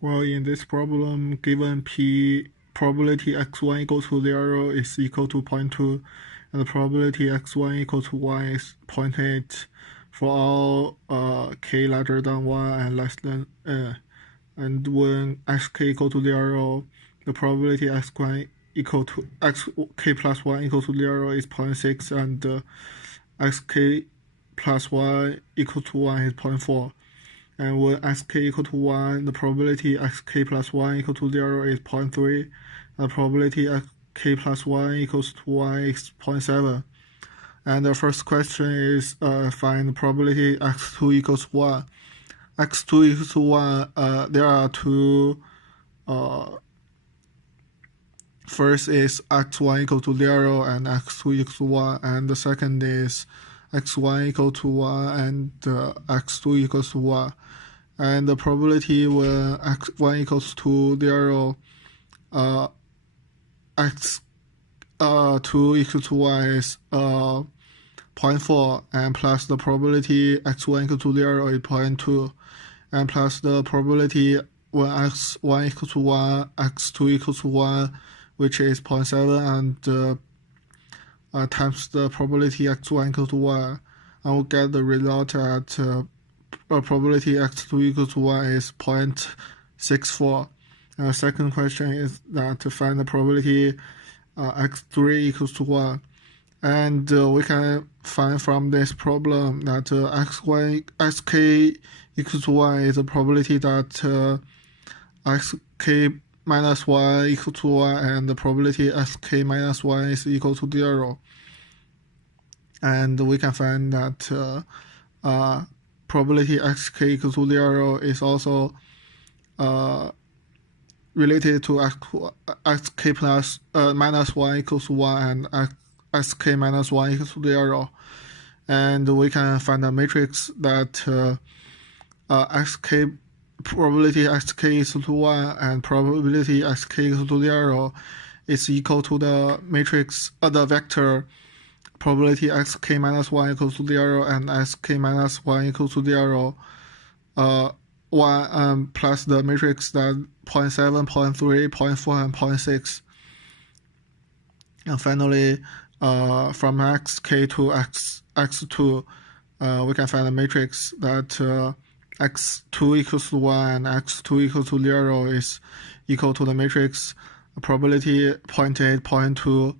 Well, in this problem, given p probability x1 equals to 0 is equal to 0.2, and the probability x1 equal to 1 is 0.8 for all k larger than 1 and less than n. And when xk equal to 0, the probability x1 equal to xk plus 1 equal to 0 is 0.6, and xk plus 1 equal to 1 is 0.4. And when xk equal to 1, the probability xk plus 1 equal to 0 is 0.3. The probability xk plus 1 equals to 1 is 0.7. And the first question is find the probability x2 equals 1. x2 equals to 1, there are two. First is x1 equal to 0 and x2 equals to 1, and the second is x1 equal to 1 and x2 equals to 1. And the probability when x1 equals to 0, x2 equals to 1 is 0.4, and plus the probability x1 equal to 0 is 0.2, and plus the probability when x1 equals to 1, x2 equals to 1, which is 0.7, and times the probability x1 equals to 1, and we'll get the result at probability x2 equals to 1 is 0.64. And the second question is that to find the probability x3 equals to 1. And we can find from this problem that xk equals to 1 is a probability that xk minus 1 equal to 1, and the probability xk minus 1 is equal to 0. And we can find that probability xk equals to 0 is also related to xk plus minus 1 equals to 1 and xk minus 1 equals to 0. And we can find a matrix that xk probability xk is to 1 and probability xk equal to 0 is equal to the matrix the vector probability xk minus 1 equals to 0 and xk minus 1 equals to 0 1 plus the matrix that 0.7, 0.3, 0.4, and 0.6. And finally from xk to x2 we can find a matrix that x2 equals to 1 and x2 equals to 0 is equal to the matrix probability 0.8, 0.2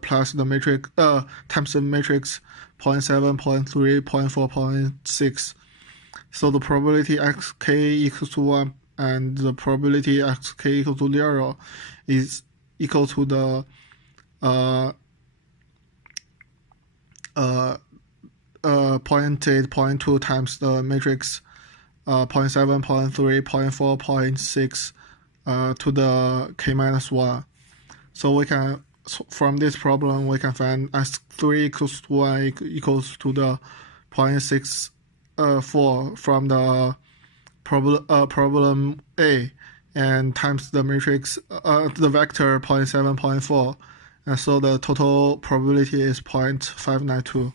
plus the matrix times the matrix 0.7, 0.3, 0.4, 0.6. So the probability xk equals to 1 and the probability xk equals to 0 is equal to the 0.8, 0.2 times the matrix 0.7, 0.3, 0.4, 0.6 to the k minus 1. So we can, from this problem, we can find x3 equals to 1 equals to the 0.64 from the problem A, and times the matrix, the vector 0.7, 0.4. And so the total probability is 0.592.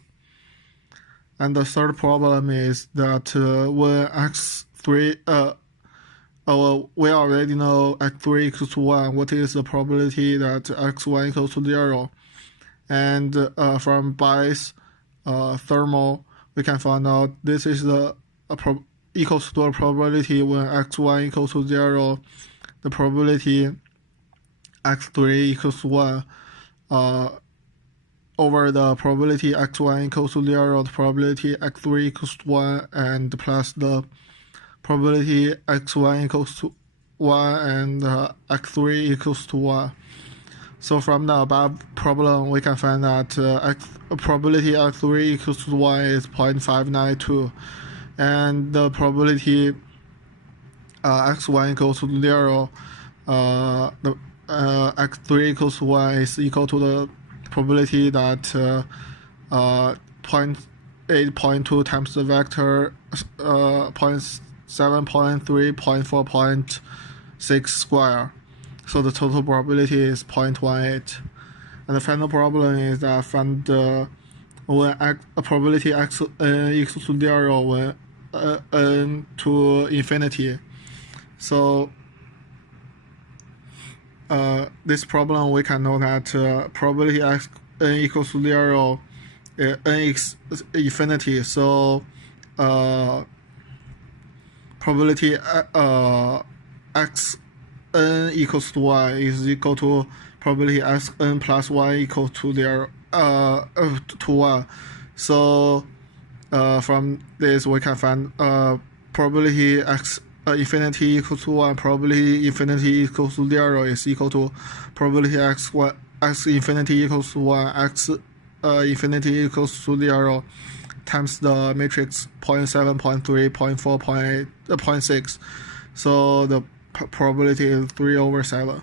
And the third problem is that when x3, we already know x3 equals to 1, what is the probability that x1 equals to 0? And from Bayes' thermal, we can find out this is the equals to the probability when x1 equals to 0, the probability x3 equals to 1, over the probability x1 equals to 0, the probability x3 equals to 1, and plus the probability x1 equals to 1 and x3 equals to 1. So from the above problem, we can find that probability x3 equals to 1 is 0.592, and the probability x1 equals to 0, the x3 equals to 1 is equal to the probability that 0.8, 0.2 times the vector 0.7, 0.3, 0.4, 0.6 square. So the total probability is 0.18. And the final problem is that find when probability x equals to 0 when n to infinity. So this problem we can know that probability x n equals to 0 n is infinity. So probability x n equals to 1 is equal to probability x n plus 1 equal to 0 to 1. So from this we can find probability x infinity equals to 1, probability infinity equals to 0 is equal to probability x infinity equals to 1, x infinity equals to 0 times the matrix 0.7, 0.3, 0.4, 0.8, 0.6. So the probability is 3/7.